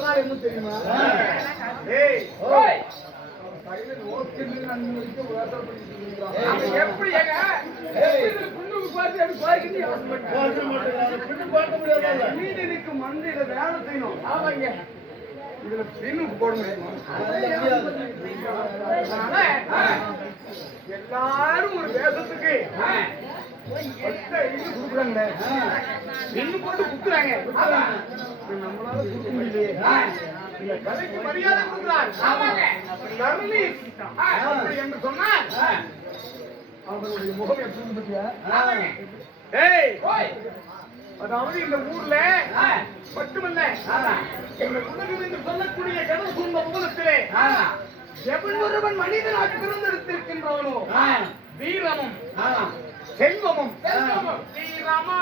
என்றால் என்ன தெரியுமா? எப்படி வீடுக்கு மந்திர வேலை செய்யணும். ஆமாங்க, இதுல பெண்ணுக்கு போட முடியுமா? எல்லாரும் ஒரு தேசத்துக்கு கொடுக்குறாங்க, இன்னும் போட்டு குடுக்குறாங்க. நம்மளால கொடுக்க முடியலையே. இந்த கலைக்கு மரியாதை கொடுக்கிறார் என்று சொன்னார். அவருடைய முகம் எப்படி பத்தியா? அதாவது இந்த ஊர்ல மட்டுமல்ல, இந்த உலகம் என்று சொல்லக்கூடிய கடல் சூழ்ந்த புகழத்திலே எவன் ஒருவன் மனிதனாக பிறந்தெடுத்திருக்கின்றானோ வீரமும் செல்வமும் வீரமா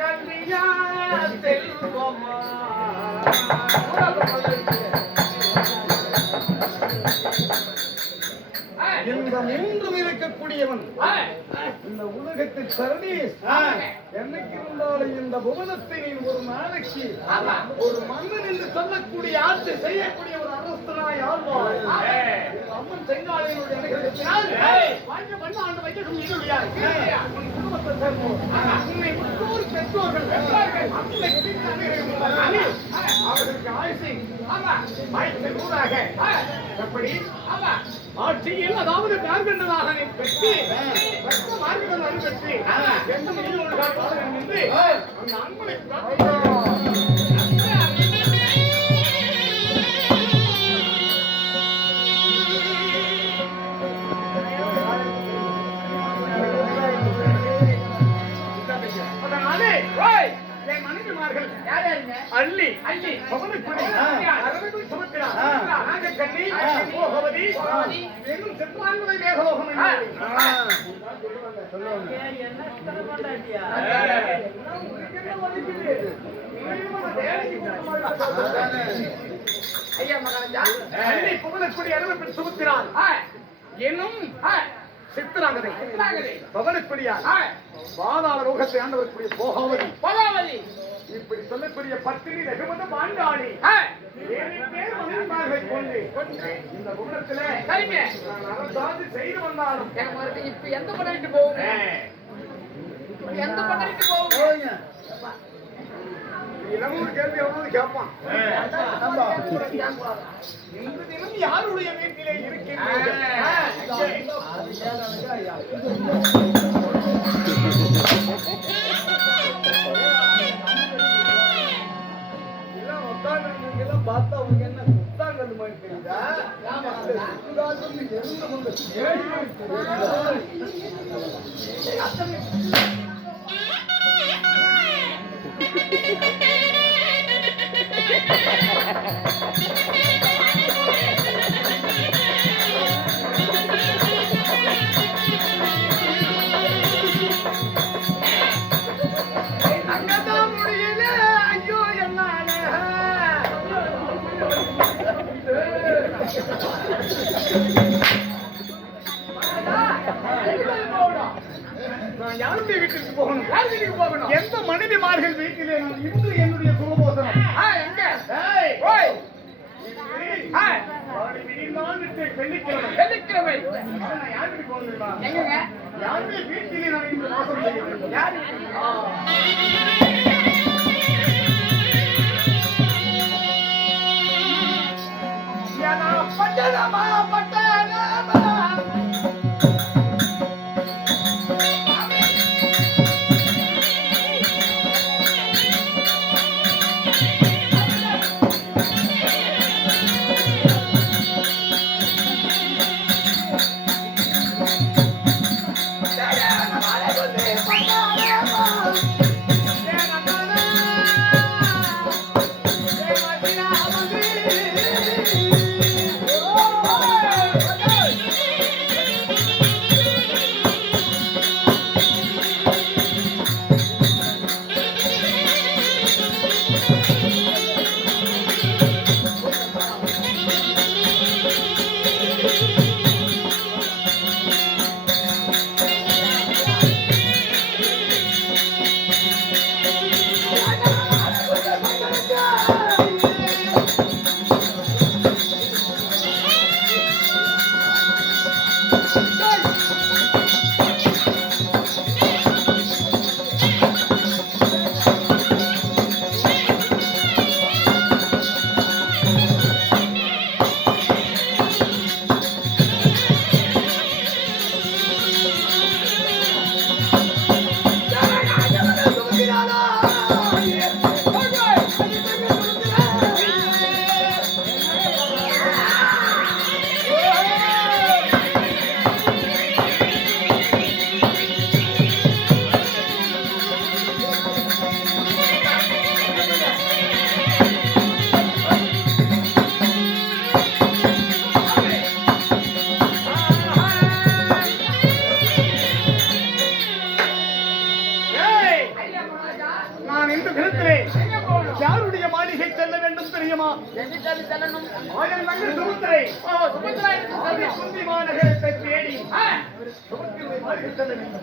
கல்வியா செல்வமா இந்த மூன்றும் இருக்கக்கூடியவன் இந்த உலகத்தில் சரணீஸ். என்னைக்கு இருந்தாலும் இந்த புவனத்தை நீ ஒரு நாளைக்கு ஒரு மன்னன் என்று சொல்லக்கூடிய ஆட்சி செய்யக்கூடிய ஒரு அரசனாய் ஆழ்வாய். அம்மன் செங்காலையினுடைய அனுகிரகத்தினால் வாழ்க்கை பண்ண ஆண்டு வைக்க உன் குடும்பத்தை சேர்ந்தோம். உன்னை முன்னோர் பெற்றோர்கள் அவர்களுக்கு ஆயுசை ஆயுசை நூறாக எப்படி ஆட்சியில் அதாவது பேர்கண்டதாக பெற்று மார்க்கெட்டாக பெற்று எந்த மொழியில் நின்று அந்த அன்பனை அள்ளி அள்ளி பவனக்குடி அரவிந்த் சுமத்ரா நாகக்கண்ணி கோகவதி எங்கும் சென்றாங்குதை வேகலோகம் ஐயா மகாராஜா அள்ளி பவனக்குடி அரவிந்த் சுமத்ரா என்னும் சித்திராங்கதை பவனக்குடியா பாதாள லோகத்தை ஆண்டவருக்குரிய போகாவதி போகாவதி இப்படி சொல்லக்கூடிய பத்தினி வெகுமத பாண்டாளி கொண்டு இந்த குணத்துல அரசாது செய்து வந்தாலும் இப்ப எந்த பண்ணிட்டு போகும்? எந்த பண்ணிட்டு போகும்? இளமூர் கேள்வி எவ்வளவு கேட்பான். இன்று தினம் யாருடைய வீட்டிலே இருக்கின்றது? பார்த்தா அவங்க என்ன புத்தாங்கல் மாதிரி தெரியுதா? அங்கதான் முடியல. ஐயோ என்னால யாருடைய வீட்டுக்கு போகணும்? யார் வீட்டுக்கு போகணும்? எந்த மனைவிமார்கள் வீட்டிலே நான் இன்று என்னுடைய சுகபோசனம் வெள்ளிக்கிழமை யார் வீட்டுக்கு போகணும்? எங்க யாருடைய வீட்டிலே நான் இன்று வாசம் செய்ய வேண்டும்? யார் பட்டணமா பட்டணமா நான் இந்த தினத்திலே யாருடைய மாளிகை செல்ல வேண்டும் தெரியுமா? ஆயன் மகள் சுபத்திரை குந்தி மாநகரத்தை தேடி சுபத்திரை மாளிகை செல்ல வேண்டும்.